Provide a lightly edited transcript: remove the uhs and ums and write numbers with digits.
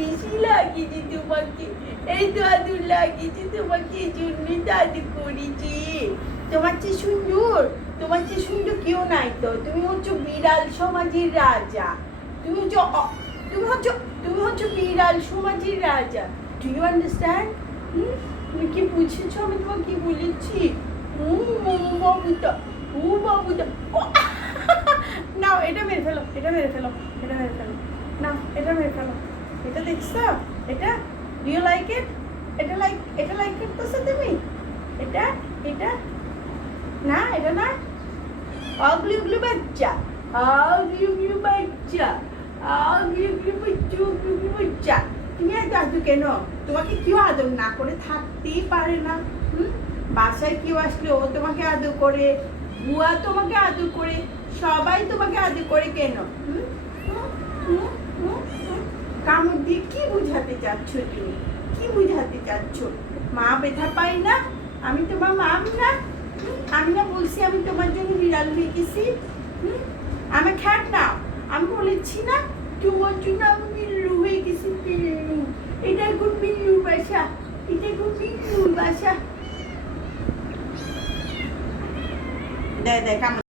বেশি লাগিয়েছি তোমাকে, এই তো আদর লাগিয়েছি তোমাকে, এই জন্যই তো আদর করেছি। তোমার চেয়ে সুন্দর, তোমার চেয়ে সুন্দর কেউ নাই তো। তুমি হচ্ছে বিড়াল সমাজের রাজা। তুমি হচ্ছে তুমি হচ্ছে বিড়াল সমাজের রাজা। Do you understand? তুমি কি বুঝেছো আমি তোমাকে কি বলেছি? বাবুটা, ও বাবুটা, নাও এটা মেরে ফেলো, এটা মেরে ফেলো, এটা মেরে ফেলো, না এটা মেরে ফেলো। এটা দেখছো? এটা ডু ইউ লাইক ইট? এটা লাইক করতেছো তুমি? এটা এটা না, এটা না। আগলি উগলি বাচ্চা, আগলি উগলি বাচ্চা, আগলি উগলি বাচ্চা, আগলি উগলি বাচ্চা। তুমি এত আদর কেন? তোমাকে কেউ আদর না করে থাকতেই পারে না। বাসায় কেউ আসলে ও তোমাকে আদর করে, বুয়া তোমাকে আদর করে, সবাই তোমাকে আদর করে কেন? কামড় দিয়ে কি বুঝাতে চাচ্ছ তুমি? কি বুঝাতে চাচ্ছ? মা ব্যথা পাই না? আমি তোমার মা না? আমি না বলছি আমি তোমার জন্য বিড়াল হয়ে গেছি? আমি খ্যাট না, আমি বলেছি না তোমার জন্য আমি বিল্লু হয়ে গেছি, বিল্লু। এটা এখন বিল্লুর বাসা, এটা এখন বিল্লুর বাসা। দেখ